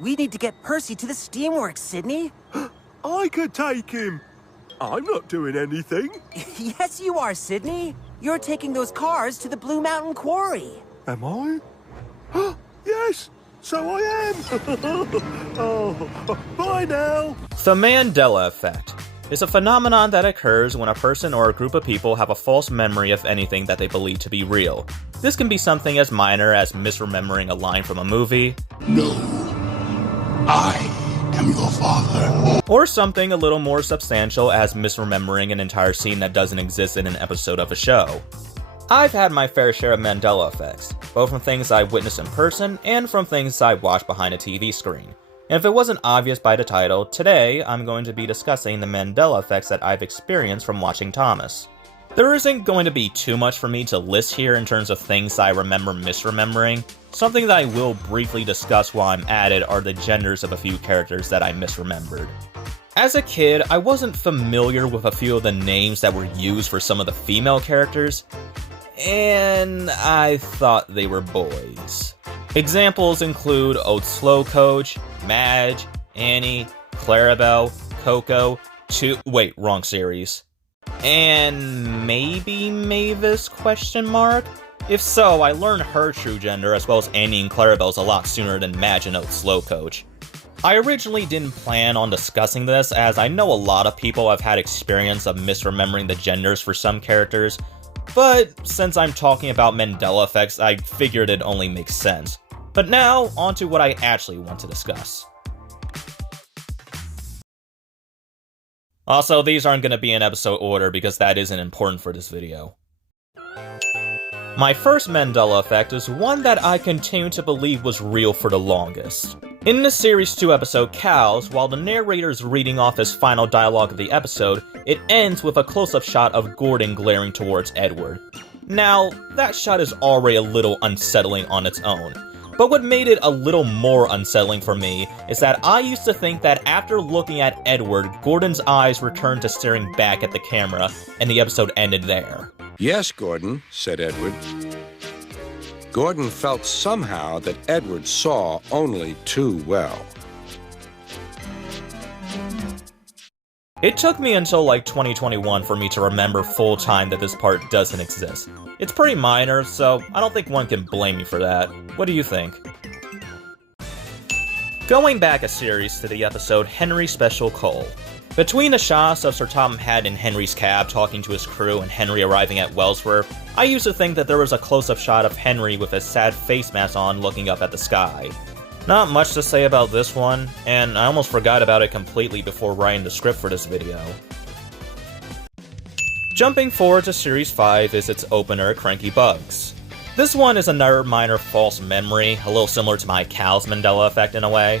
We need to get Percy to the Steamworks, Sydney. I could take him. I'm not doing anything. Yes, you are, Sydney. You're taking those cars to the Blue Mountain Quarry. Am I? Yes, so I am. Oh, bye now. The Mandela effect is a phenomenon that occurs when a person or a group of people have a false memory of anything that they believe to be real. This can be something as minor as misremembering a line from a movie. No, I am your father. Or something a little more substantial as misremembering an entire scene that doesn't exist in an episode of a show. I've had my fair share of Mandela effects, both from things I witnessed in person and from things I watched behind a TV screen. And if it wasn't obvious by the title, today I'm going to be discussing the Mandela effects that I've experienced from watching Thomas. There isn't going to be too much for me to list here in terms of things I remember misremembering. Something that I will briefly discuss while I'm at it are the genders of a few characters that I misremembered. As a kid, I wasn't familiar with a few of the names that were used for some of the female characters, and I thought they were boys. Examples include Old Slow Coach, Madge, Annie, Clarabelle, Coco, wait, wrong series. And maybe Mavis, question mark? If so, I learned her true gender as well as Annie and Clarabelle's a lot sooner than Madge and Old Slow Coach. I originally didn't plan on discussing this as I know a lot of people have had experience of misremembering the genders for some characters, but since I'm talking about Mandela effects, I figured it only makes sense. But now, on to what I actually want to discuss. Also, these aren't going to be in episode order because that isn't important for this video. My first Mandela effect is one that I continue to believe was real for the longest. In the Series 2 episode Cows, while the narrator is reading off his final dialogue of the episode, it ends with a close-up shot of Gordon glaring towards Edward. Now, that shot is already a little unsettling on its own. But what made it a little more unsettling for me is that I used to think that after looking at Edward, Gordon's eyes returned to staring back at the camera, and the episode ended there. Yes, Gordon, said Edward. Gordon felt somehow that Edward saw only too well. It took me until like 2021 for me to remember full time that this part doesn't exist. It's pretty minor, so I don't think one can blame me for that. What do you think? Going back a series to the episode Henry Special Cole. Between the shots of Sir Topham Hatt in Henry's cab talking to his crew and Henry arriving at Wellsworth, I used to think that there was a close-up shot of Henry with a sad face mask on looking up at the sky. Not much to say about this one, and I almost forgot about it completely before writing the script for this video. Jumping forward to Series 5 is its opener, Cranky Bugs. This one is another minor false memory, a little similar to my Cal's Mandela effect in a way.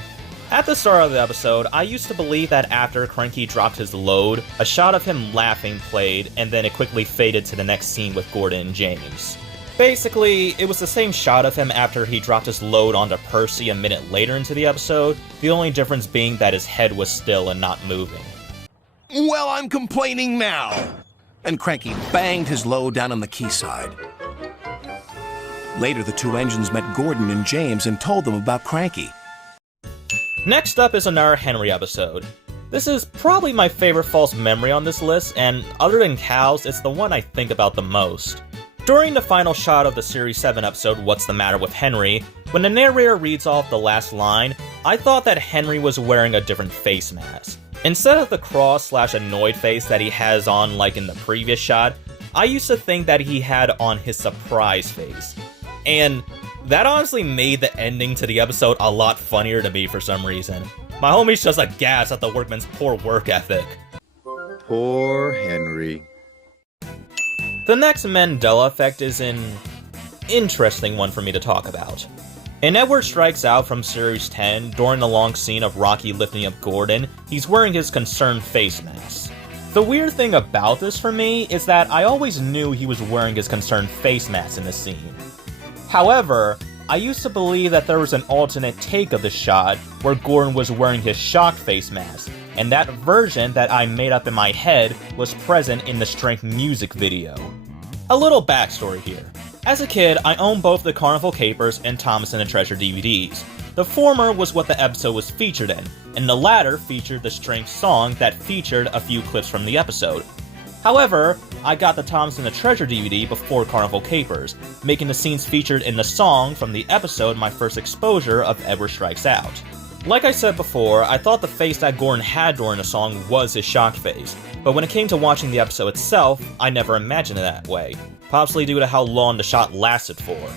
At the start of the episode, I used to believe that after Cranky dropped his load, a shot of him laughing played, and then it quickly faded to the next scene with Gordon and James. Basically, it was the same shot of him after he dropped his load onto Percy a minute later into the episode, the only difference being that his head was still and not moving. Well, I'm complaining now! And Cranky banged his load down on the quayside. Later, the two engines met Gordon and James and told them about Cranky. Next up is another Henry episode. This is probably my favorite false memory on this list, and other than Cal's, it's the one I think about the most. During the final shot of the Series 7 episode What's the Matter with Henry, when the narrator reads off the last line, I thought that Henry was wearing a different face mask. Instead of the cross/annoyed face that he has on like in the previous shot, I used to think that he had on his surprise face. And that honestly made the ending to the episode a lot funnier to me for some reason. My homie's just aghast at the workman's poor work ethic. Poor Henry. The next Mandela effect is an interesting one for me to talk about. In Edward Strikes Out from Series 10, during the long scene of Rocky lifting up Gordon, he's wearing his concerned face mask. The weird thing about this for me is that I always knew he was wearing his concerned face mask in the scene. However, I used to believe that there was an alternate take of the shot where Gordon was wearing his shocked face mask, and that version that I made up in my head was present in the Strength music video. A little backstory here. As a kid, I owned both the Carnival Capers and Thomas and the Treasure DVDs, The former was what the episode was featured in, and the latter featured the strange song that featured a few clips from the episode. However, I got the Thomas and the Treasure DVD before Carnival Capers, making the scenes featured in the song from the episode my first exposure of Edward Strikes Out. Like I said before, I thought the face that Gordon had during the song was his shocked face, but when it came to watching the episode itself, I never imagined it that way, possibly due to how long the shot lasted for.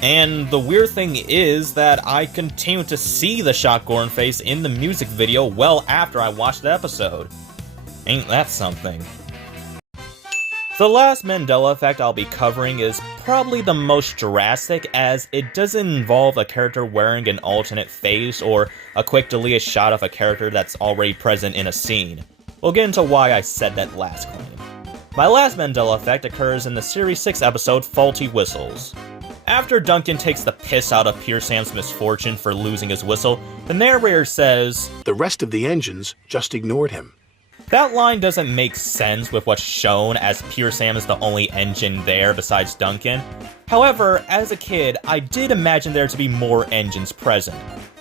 And the weird thing is that I continued to see the shocked Gordon face in the music video well after I watched the episode. Ain't that something? The last Mandela effect I'll be covering is probably the most drastic, as it doesn't involve a character wearing an alternate face or a quick deleted shot of a character that's already present in a scene. We'll get into why I said that last claim. My last Mandela effect occurs in the Series 6 episode Faulty Whistles. After Duncan takes the piss out of Pure Sam's misfortune for losing his whistle, the narrator says, "The rest of the engines just ignored him." That line doesn't make sense with what's shown, as Pure Sam is the only engine there besides Duncan. However, as a kid, I did imagine there to be more engines present.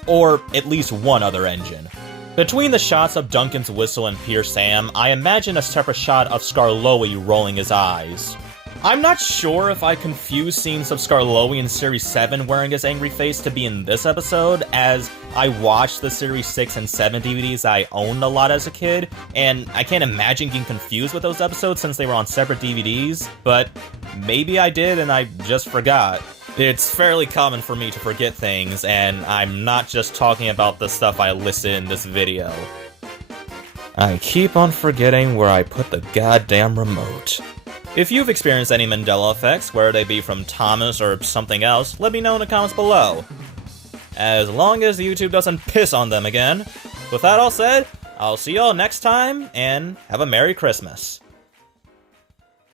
Or at least one other engine. Between the shots of Duncan's whistle and Pure Sam, I imagine a separate shot of Skarloey rolling his eyes. I'm not sure if I confused scenes of Skarloey in Series 7 wearing his angry face to be in this episode, as I watched the Series 6 and 7 DVDs I owned a lot as a kid, and I can't imagine getting confused with those episodes since they were on separate DVDs, but maybe I did and I just forgot. It's fairly common for me to forget things, and I'm not just talking about the stuff I listed in this video. I keep on forgetting where I put the goddamn remote. If you've experienced any Mandela effects, whether they be from Thomas or something else, let me know in the comments below. As long as YouTube doesn't piss on them again. With that all said, I'll see y'all next time, and have a Merry Christmas.